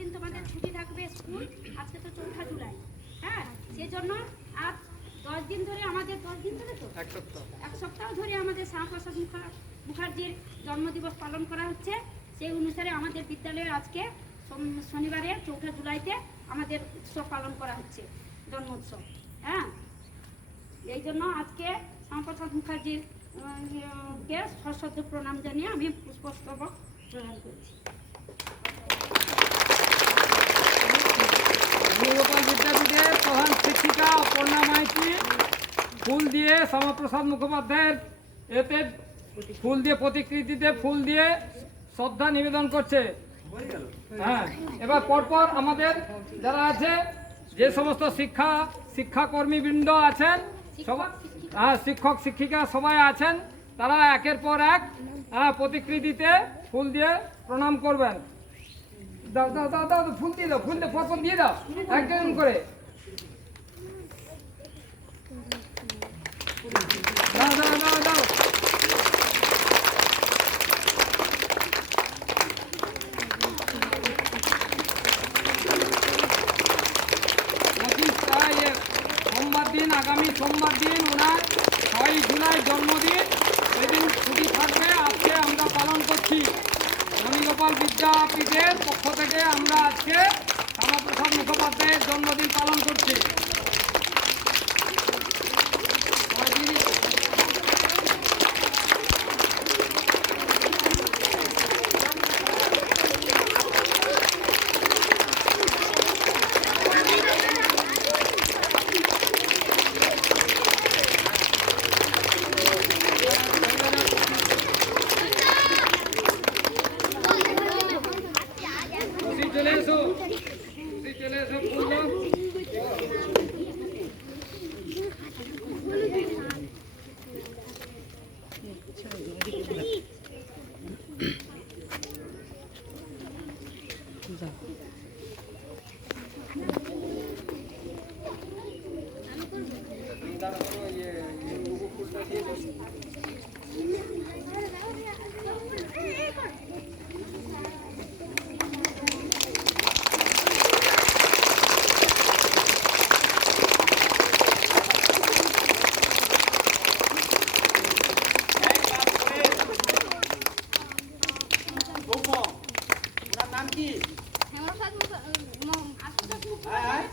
দিন তোমাদের ছুটি থাকবে স্কুল, আজকে তো 4 জুলাই। হ্যাঁ, সেজন্য আজ 10 দিন ধরে আমাদের 10 দিন ধরে তো এক সপ্তাহ ধরে আমাদের শ্যামাপ্রসাদ মুখার্জির জন্মদিবস পালন করা হচ্ছে। সেই অনুসারে আমাদের বিদ্যালয়ে আজকে শনিবারে 4 জুলাইতে আমাদের উৎসব পালন করা হচ্ছে, জন্মোৎসব। হ্যাঁ, এই জন্য আজকে শ্যামাপ্রসাদ মুখার্জির কে সশ্রদ্ধ প্রণাম জানিয়ে আমি পুষ্পস্তবক প্রদান করছি। ননীগোপাল বিদ্যাপীঠের প্রধান শিক্ষিকা অপর্ণা মাইতি ফুল দিয়ে শ্যামাপ্রসাদ মুখোপাধ্যায়ের এতে ফুল দিয়ে প্রতিকৃতিতে ফুল দিয়ে শ্রদ্ধা নিবেদন করছে। হ্যাঁ, এবার পরপর আমাদের যারা আছে, যে সমস্ত শিক্ষাকর্মীবৃন্দ আছেন, শিক্ষক শিক্ষিকা সবাই আছেন, তারা একের পর এক প্রতিকৃতিতে ফুল দিয়ে প্রণাম করবেন। দাও দাও দাও দাও, ফুল দিয়ে দাও, ফুল দিয়ে পরপর দিয়ে দাও একজন করে। দাও দাও দাও দাও। সোমবার দিন, আগামী সোমবার দিন ওনার 6 জুলাই জন্মদিন, সেদিন ছুটি থাকবে। আজকে আমরা পালন করছি ননীগোপাল বিদ্যাপীঠের পক্ষ থেকে, আমরা আজকে শ্যামাপ্রসাদ মুখোপাধ্যায়ের জন্মদিন পালন করছি। চলে এসো, চলে এসো, ফুল দাও।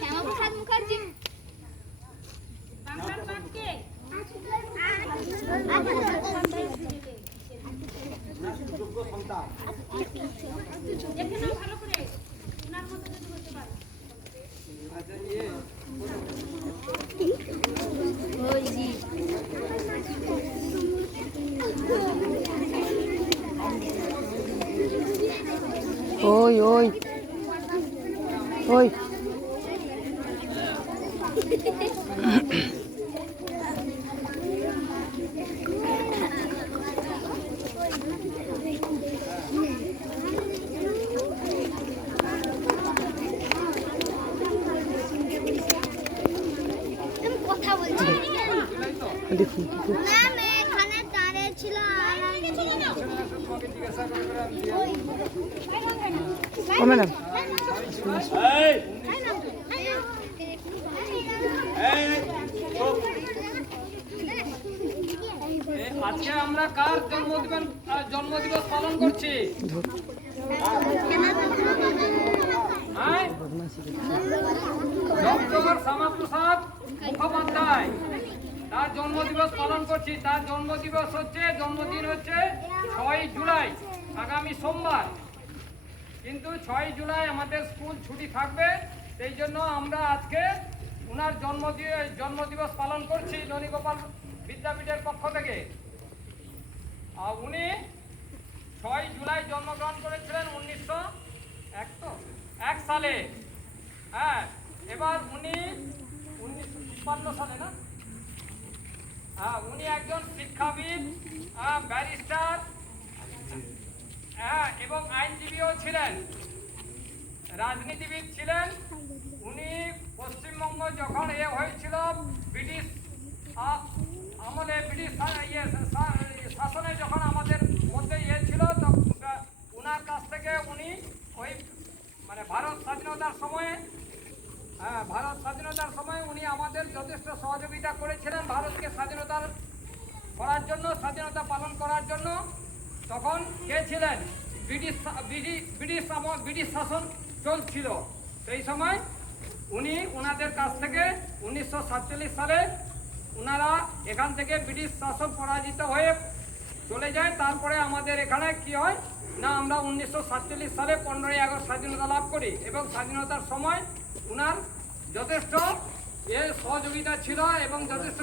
শ্যামাপ্রসাদ মুখার্জি। বাংলার বাক্যে দেখে নাও ভালো করে, ওনার মতো যদি বলতে পারো। ওই ওই ওই কথা বলছি দেখুন ম্যাম, এখানে দাঁড়িয়ে ছিল ও ম্যাডাম, আজকে আমরা কার জন্মদিবস পালন করছি? ডক্টর শ্যামাপ্রসাদ মুখোপাধ্যায়, তার জন্মদিবস পালন করছি। তার জন্মদিন হচ্ছে 6 জুলাই, আগামী সোমবার। কিন্তু 6 জুলাই আমাদের স্কুল ছুটি থাকবে, সেই জন্য আমরা আজকে ওনার জন্মদিবস পালন করছি ননীগোপাল বিদ্যাপীঠের পক্ষ থেকে। আর উনি 6 জুলাই জন্মগ্রহণ করেছিলেন 1901 সালে। হ্যাঁ, এবার উনি 1956 সালে না? হ্যাঁ, উনি একজন শিক্ষাবিদ, ব্যারিস্টার এবং আইনজীবীও ছিলেন, রাজনীতিবিদ ছিলেন। উনি পশ্চিমবঙ্গ যখন হয়েছিল ব্রিটিশ আমলে, ব্রিটিশ শাসনে যখন আমাদের মধ্যে ছিল, তখন ওনার কাছ থেকে উনি ওই ভারত হ্যাঁ, ভারত স্বাধীনতার সময় উনি আমাদের যথেষ্ট সহযোগিতা করেছিলেন ভারতকে স্বাধীনতার করার জন্য, স্বাধীনতা পালন করার জন্য। তখন কে ছিলেন? ব্রিটিশ শাসন চলছিল। সেই সময় উনি ওনাদের কাছ থেকে 1947 সালে ওনারা এখান থেকে ব্রিটিশ শাসন পরাজিত হয়ে চলে যায়। তারপরে আমাদের এখানে কি হয় না, আমরা 1947 সালে 15ই আগস্ট স্বাধীনতা লাভ করি এবং স্বাধীনতার সময় ওনার যথেষ্ট সহযোগিতা ছিল এবং যথেষ্ট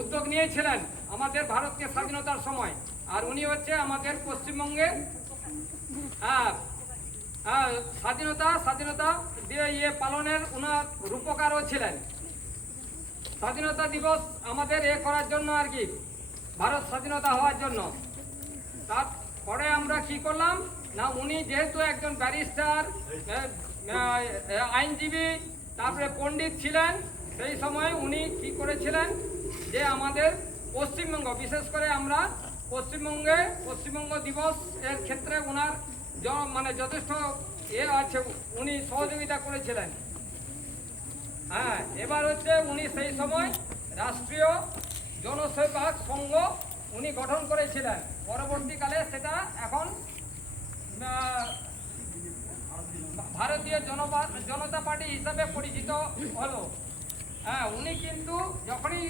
উদ্যোগ নিয়েছিলেন আমাদের ভারতকে স্বাধীনতার সময়। আর উনি হচ্ছে আমাদের পশ্চিমবঙ্গে স্বাধীনতা দিয়ে পালনের উনার রূপকারও ছিলেন। স্বাধীনতা দিবস আমাদের করার জন্য আর কি, ভারত স্বাধীনতা হওয়ার জন্য। তারপরে আমরা কি করলাম না, উনি যেহেতু একজন ব্যারিস্টার, আইনজীবী, তারপরে পণ্ডিত ছিলেন, সেই সময় উনি কি করেছিলেন যে আমাদের পশ্চিমবঙ্গ, বিশেষ করে আমরা পশ্চিমবঙ্গ দিবস এর ক্ষেত্রে ওনার মানে যথেষ্ট আছে, উনি সহযোগিতা করেছিলেন। হ্যাঁ, এবার হচ্ছে উনি সেই সময় রাষ্ট্রীয় জনসেবক সংঘ উনি গঠন করেছিলেন। পরবর্তীকালে সেটা এখন ভারতীয় জনতা পার্টি হিসাবে পরিচিত হলো। হ্যাঁ, উনি কিন্তু যখনই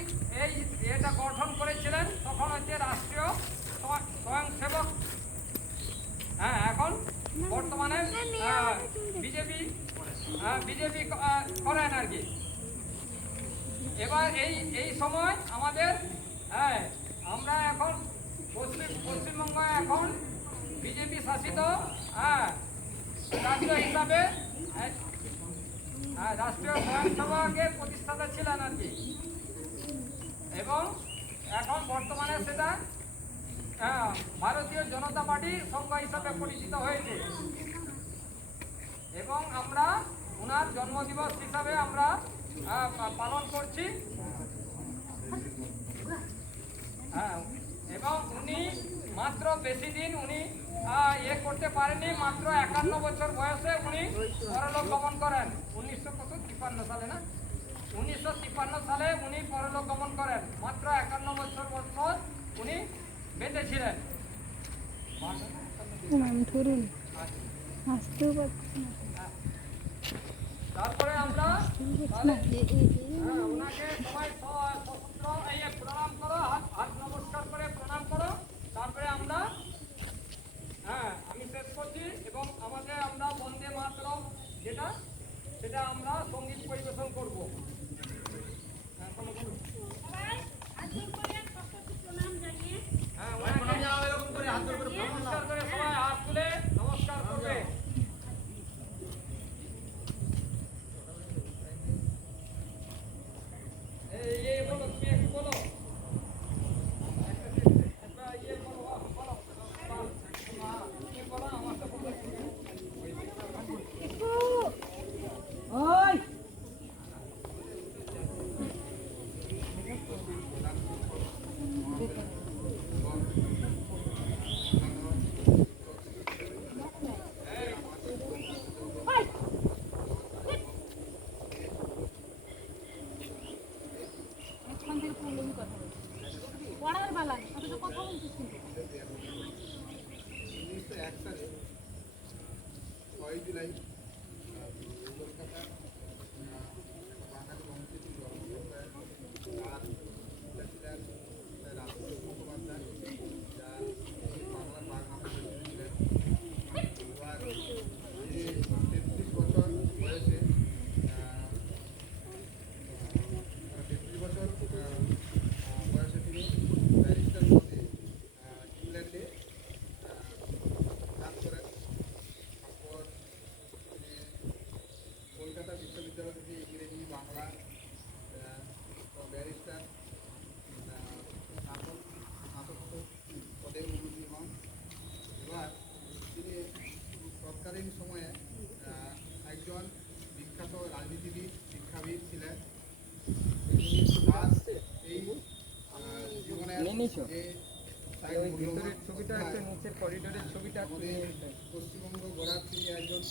এটা গঠন করেছিলেন তখন হচ্ছে রাষ্ট্রীয় স্বয়ংসেবক, হ্যাঁ, এখন বর্তমানে বিজেপি করেন আর কি। এবার এই সময় আমাদের, হ্যাঁ, আমরা এখন পশ্চিমবঙ্গ এখন বিজেপি শাসিত রাজ্য হিসাবে রাষ্ট্রীয় স্বয়ংসেবকের প্রতিষ্ঠাতা ছিলেন আর কি। এবং এখন বর্তমানে সেটা ভারতীয় জনতা পার্টি সংঘ হিসাবে পরিচিত হয়েছে। এবং আমরা ওনার জন্মদিবস হিসাবে আমরা পালন করছি। হ্যাঁ, এবং উনি মাত্র বেশি দিন উনি করতে পারেনি, মাত্র 51 বছর বয়সে উনি পরলোক গমন করেন। 1953 সালে না, 1953 সালে উনি পরলোক গমন করেন। মাত্র 51 বছর উনি বেঁচে ছিলেন। ধরুন আসতেও পারছি না। তারপরে আমরা ওনাকে সবাই সশস্ত্র প্রণাম করো, হাত নমস্কার করে প্রণাম করো। তারপরে আমরা আমি শেষ করছি এবং আমরা বন্দে মাতরম সেটা আমরা সঙ্গীত পরিবেশন করবো। নমস্কার করে সবাই হাত তুলে নমস্কার করবে। বলো, তুমি একটু বলো। পড়ার বেলা অথচ কথা বলছিস কিন্তু। 1901 সালে 6 জুলাই কলকাতা বাঙালি সংস্কৃতি জন্মগ্রহণ রাষ্ট্রপতি মুখোপাধ্যায়, যা বাংলার বাঙালি ছিলেন। এবার 33 বছর বয়সে 33 বছর বয়সে তিনি ব্যারিস্টার পদে ইংল্যান্ডে কাজ করেন। তারপর তিনি কলকাতা বিশ্ববিদ্যালয় থেকে ইংরেজি, বাংলা ব্যারিস্টার স্নাতক পদে উন্নীত হন। এবার তিনি তৎকালীন সময়ে একজন বিখ্যাত রাজনীতিবিদ, শিক্ষাবিদ ছিলেন। এই জীবনের যে ছবিটা নিচের করিডোরের ছবিটা পশ্চিমবঙ্গ গড়ার তিনি একজন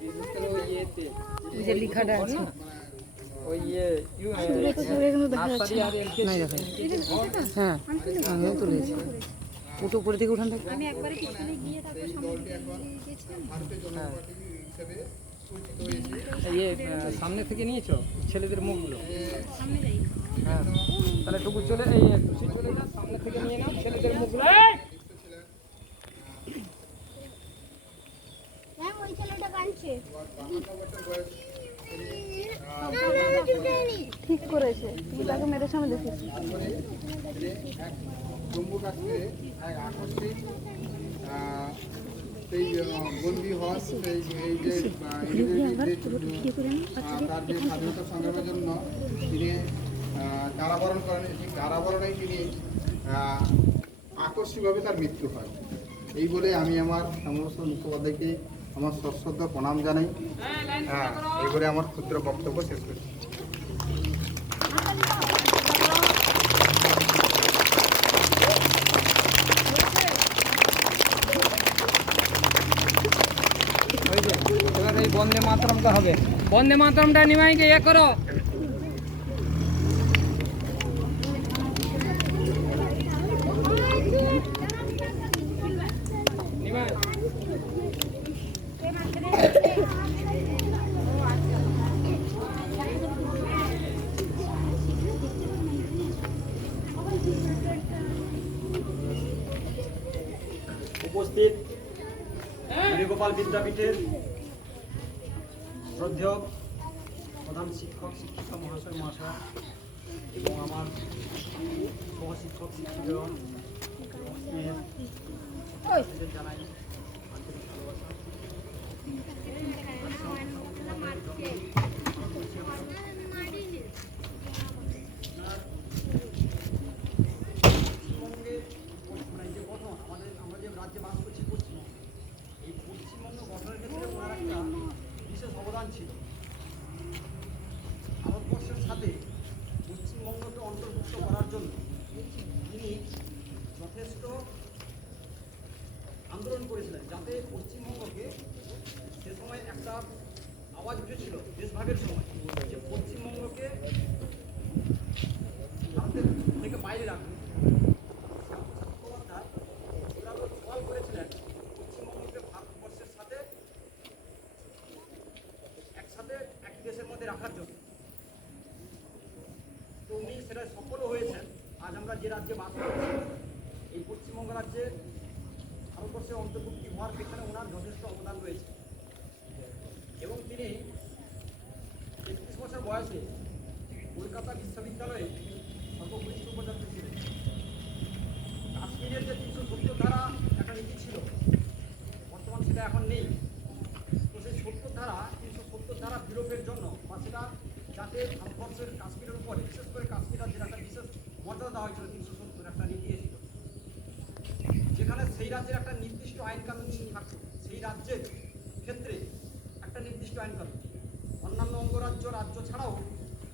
বিশেষ করে ওই ইয়েতে ওই যে লেখাটা আছে ওই ইয়ে নার্সারি আর এলকেজি হ্যাঁ আমিও তুলেছি ওটা উপরে থেকে উঠান আমি একবারে পিছনে গিয়ে তারপর সামনে গিয়েছিলাম। ভারতীয় জনতা পার্টি হিসেবে পরিচিত হয়েছে। ইয়ে সামনে থেকে নিয়েছো ছেলেদের মুখগুলো? সামনে যাই। হ্যাঁ তাহলে টুকু চলে এই খুশি চলে যা, সামনে থেকে নিয়ে নাও ছেলেদের মুখগুলো। ম্যাম ওই ছেলেটা কাঁদছে 52 বছর বয়স ঠিক করেছে তুমি তাকে মেয়েদের সামনে দেখেছি এক জম্মু কাশ্মীরে এক আকস্মিক সেই বন্দী হন সেই এই যে তার যে স্বাধীনতা সংগ্রামের জন্য তিনি কারাবরণ করেন, সেই কারাবরণেই তিনি আকস্মিকভাবে তার মৃত্যু হয়। এই বলে আমি আমার শ্যামপ্রসাদ মুখোপাধ্যায়কে আমার সশ্রদ্ধ প্রণাম জানাই। হ্যাঁ, এই বলে আমার ক্ষুদ্র বক্তব্য শেষ করছি। ওই যে এবার এই বন্দে মাতরমটা হবে, বন্দে মাতরমটা নিমাইকে ইয়ে করো। নিমাই উপস্থিত বেণুগোপাল বিদ্যাপীঠের শ্রদ্ধেয় প্রধান শিক্ষক শিক্ষিকা মহাশয় মহাশয় এবং আমার সহশিক্ষক শিক্ষিকাগণ স্নেহের জানাই আন্তরিক ভালোবাসা। পশ্চিমবঙ্গের মানে যে গঠন আমরা যে রাজ্যে বাস করছি পশ্চিমবঙ্গে, এই পশ্চিমবঙ্গ গঠনের ক্ষেত্রে ওনার একটা বিশেষ অবদান ছিল। ভারতবর্ষের সাথে পশ্চিমবঙ্গকে অন্তর্ভুক্ত করার জন্য তিনি যথেষ্ট আন্দোলন করেছিলেন, যাতে পশ্চিমবঙ্গকে সে সময় একটা আওয়াজ উঠেছিল দেশভাগের সময় যে পশ্চিমবঙ্গকে ভারতের থেকে বাইরে রাখবে। করেছিলেন পশ্চিমবঙ্গকে ভারতবর্ষের সাথে একসাথে এক দেশের মধ্যে রাখার জন্য। তো উনি সেটা সফলও হয়েছেন। আজ আমরা যে রাজ্যে বাস করছি, এই পশ্চিমবঙ্গ রাজ্যে ভারতবর্ষের অন্তর্ভুক্তি হওয়ার পেছনে ওনার যথেষ্ট অবদান রয়েছে। এবং তিনি ৩১ বছর বয়সে কলকাতা বিশ্ববিদ্যালয়ে সর্বকনিষ্ঠ উপাচার্য ছিলেন। কাশ্মীরের যে ৩৭০ ধারা একটা নীতি ছিল, বর্তমান সেটা এখন নেই। তো সেই ৭০ ধারা ৩৭০ ধারা বিলোপের জন্য বা সেটা যাতে ভারতবর্ষের কাশ্মীরের উপরে বিশেষ করে কাশ্মীর রাজ্যের একটা বিশেষ মর্যাদা দেওয়া হয়েছিল ৩৭০ একটা নীতি এসেছিল, যেখানে সেই রাজ্যের একটা নির্দিষ্ট আইন কানুন থাকত, সেই রাজ্যের ক্ষেত্রে একটা নির্দিষ্ট আইন কানুন, অন্যান্য অঙ্গরাজ্য রাজ্য ছাড়াও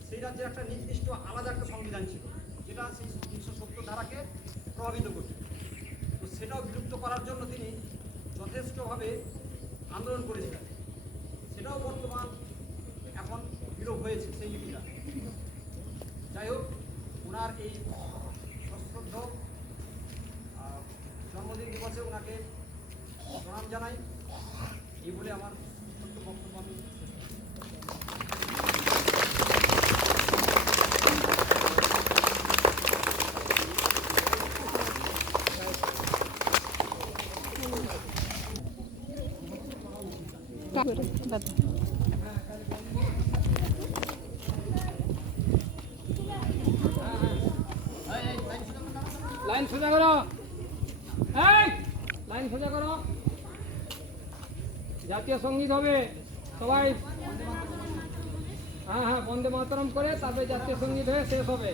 সেই রাজ্যের একটা নির্দিষ্ট আলাদা একটা সংবিধান ছিল, যেটা সেই ৩৭০ ধারাকে প্রভাবিত করত। তো সেটাও বিলুপ্ত করার জন্য তিনি যথেষ্টভাবে আন্দোলন করেছিলেন। সেটাও বর্তমান এখন বিলোপ হয়েছে সেই নীতিটা। যাই হোক, ওনার এই সশ্রদ্ধ জন্মদিন দিবসে ওনাকে প্রণাম জানাই। এই বলে আমার ছোট্ট বক্তব্য আমি লাইন সোজা করো, এই লাইন সোজা করো। জাতীয় সঙ্গীত হবে, সবাই হ্যাঁ হ্যাঁ বন্দে মাতরম করে তারপরে জাতীয় সঙ্গীত হয়ে শেষ হবে।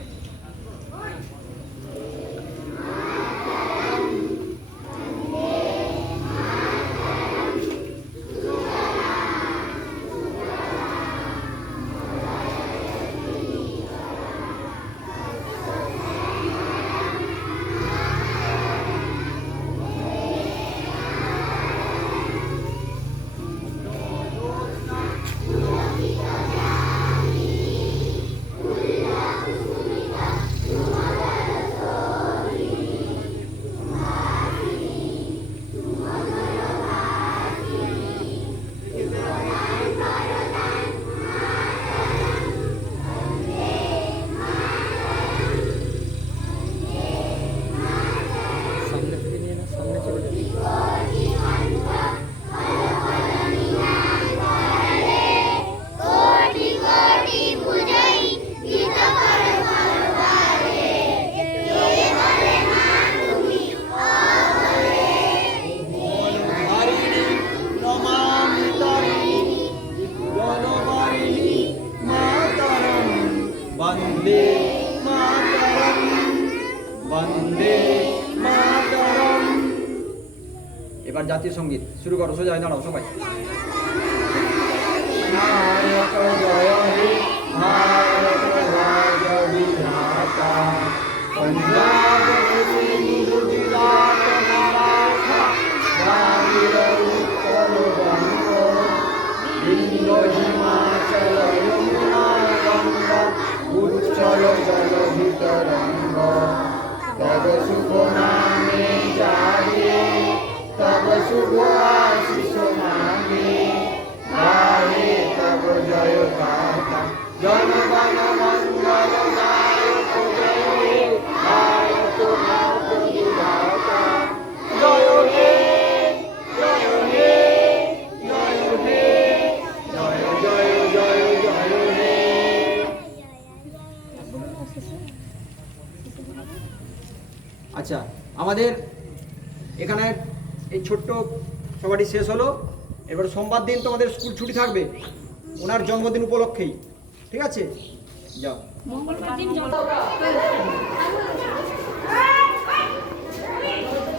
জাতীয় সঙ্গীত শুরু করো, সোজা হয়ে দাঁড়াও সবাই। नायक जय हे भारत राज्य विधाता पंजाब सिंधु गुजरात मराठा द्राविड़ उत्कल बंग विंध्य हिमाचल यमुना गंगा उच्चल जलधि तरंग तब शुभ नामे जागे तब शुभ आशीष मांगे गाहे तब जय गाथा जन गण मंगल गायक जय हे भारत नाथ विधाता जय हे जय हे जय हे जय जय जय जय हे। আচ্ছা, আমাদের এখানে এই ছোট্ট সভাটি শেষ হলো। এবার সোমবার দিন তোমাদের স্কুল ছুটি থাকবে ওনার জন্মদিন উপলক্ষেই, ঠিক আছে? যাও। মঙ্গলবার দিন জল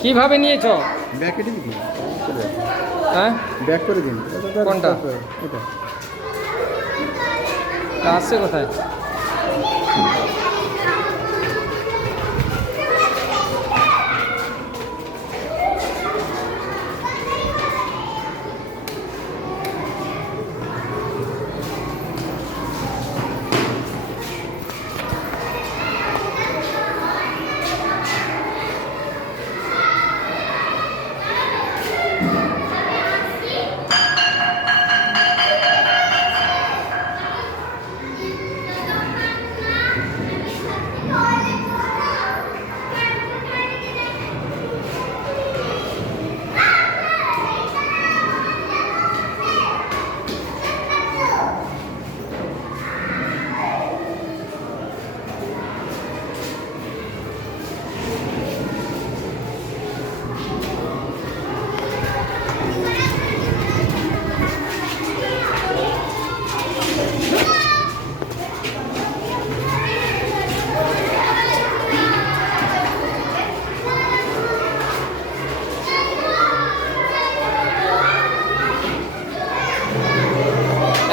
কিভাবে নিয়েছো? ব্যাক কেটে দিন, হ্যাঁ ব্যাক করে দিন। কোনটা? এটা তা আসছে কোথায়?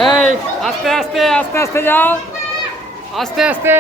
এই আস্তে আস্তে আস্তে আস্তে যাও, আস্তে আস্তে।